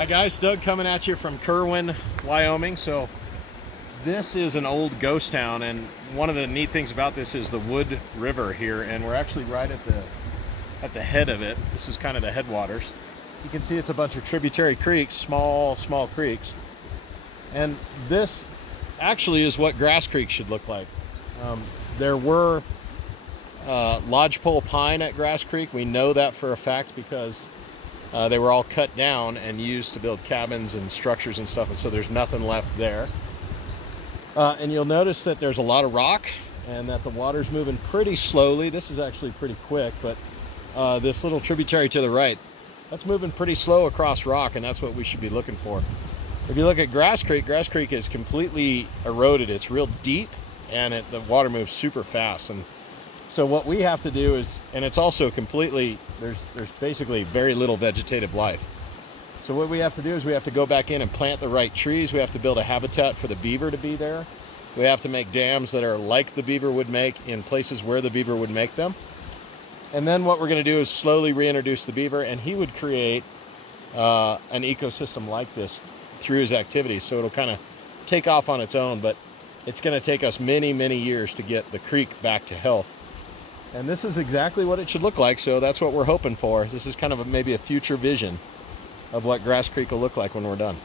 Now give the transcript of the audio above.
Hi guys, Doug coming at you from Kirwin, Wyoming. So this is an old ghost town, and one of the neat things about this is the Wood River here, and we're actually right at the head of it. This is kind of the headwaters. You can see it's a bunch of tributary creeks, small creeks, and this actually is what Grass Creek should look like. There were lodgepole pine at Grass Creek. We know that for a fact because they were all cut down and used to build cabins and structures and stuff, and so there's nothing left there. And you'll notice that there's a lot of rock and that the water's moving pretty slowly. This is actually pretty quick, but this little tributary to the right, that's moving pretty slow across rock, and that's what we should be looking for. If you look at Grass Creek is completely eroded. It's real deep, and the water moves super fast. And so what we have to do is, and it's also completely, there's basically very little vegetative life. So what we have to do is we have to go back in and plant the right trees. We have to build a habitat for the beaver to be there. We have to make dams that are like the beaver would make in places where the beaver would make them. And then what we're going to do is slowly reintroduce the beaver, and he would create an ecosystem like this through his activities. So it'll kind of take off on its own, but it's going to take us many, many years to get the creek back to health. And this is exactly what it should look like, so that's what we're hoping for. This is kind of maybe a future vision of what Grass Creek will look like when we're done.